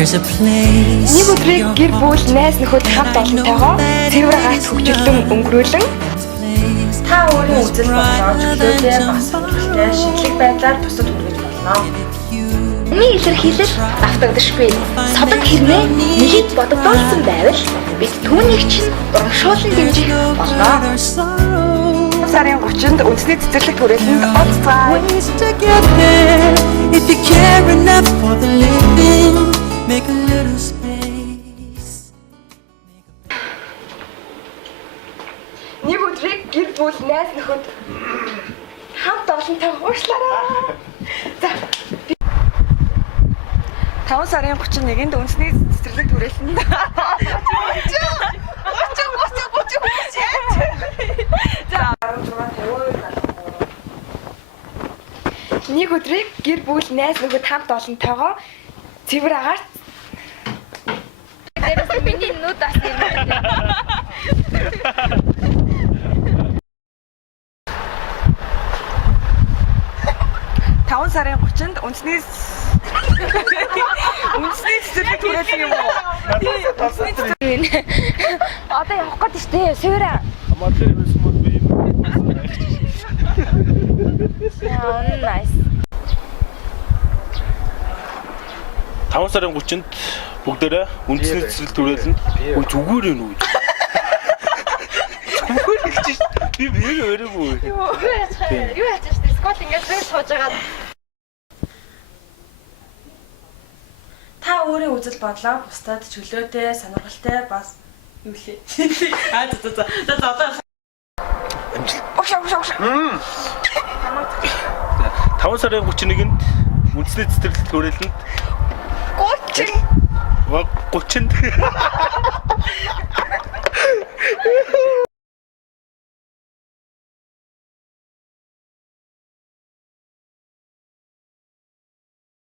Нэг өдрийг гэр бүл найз нөхөд хамт олонтойгоо цэвэр гац хөгжүүлэн өнгөрүүлэн та өөрийн үзэл бодлоо чөлөөтэй бас хөрөлтэй шинжлэх байдлаар бусад хүргэж болно. энэ илэрхийлэл автагдашгүй. Содон хэрнээ нэгийг бодогдуулсан байвал бид түүнийг чинь урамшуулан дэмжих болно. Сарын 30-нд үндэсний цэцэрлэг түрээлэнд онцгой. If you care enough for the living, make a little space. Нэг өдрийг гэр бүл найз нөхөд хамт олонтойгоо уушлаарай. За 5 сарын 31-нд үндэсний цэцэрлэг түрээлэнд нэг өдрийг гэр бүл найз нөхөд хамт олонтойгоо цэвэр агаар дээрээс миний нүд бас юм. 5 сарын 30-нд үндэсний цэцэрлэг түрээлэн юм уу? Одоо явах гээд штэ. Суура. Амадлэр байсан бол би юм. Nice. 5 сарын 30-нд бүгдээрээ үндэсний цэцэрлэг түрээлэнд зүгээр юм уу? Зүгээр хэлж шít. Би өрөөгүй. Юу яаж штэ. Скот ингэж зөөр сууж байгаа. Та өөрийн үзэл бодлоо бусдад чөлөөтэй, сонирхолтой бас юу лээ. За одоо Ошоо. 5 сарын 31-нд үндэсний цэцэрлэг түрээлэнд 30. 30-нд